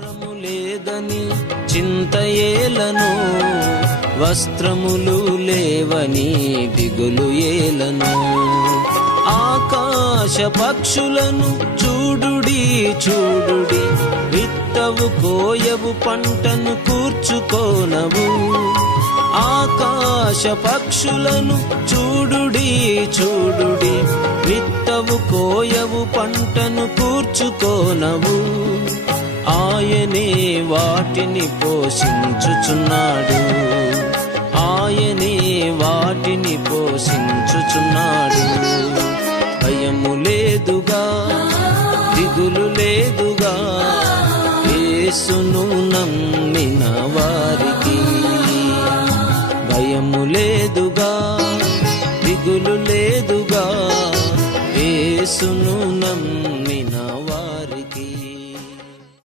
ఆహారము లేదని చింతయేలను, వస్త్రములు లేవని దిగులు ఏలను. ఆకాశ పక్షులను చూడుడి చూడుడి, విత్తవు కోయవు పంటను కూర్చుకోనవు. ఆకాశ పక్షులను చూడుడి చూడుడి, విత్తవు కోయవు పంటను కూర్చుకోనవు. ఆయనే వాటిని పోషించుచున్నాడు, ఆయనే వాటిని పోషించుచున్నాడు. భయము లేదుగా, దిగులు లేదుగా, యేసును నమ్మిన వారికి. భయము లేదుగా, దిగులు లేదుగా, యేసును నమ్మిన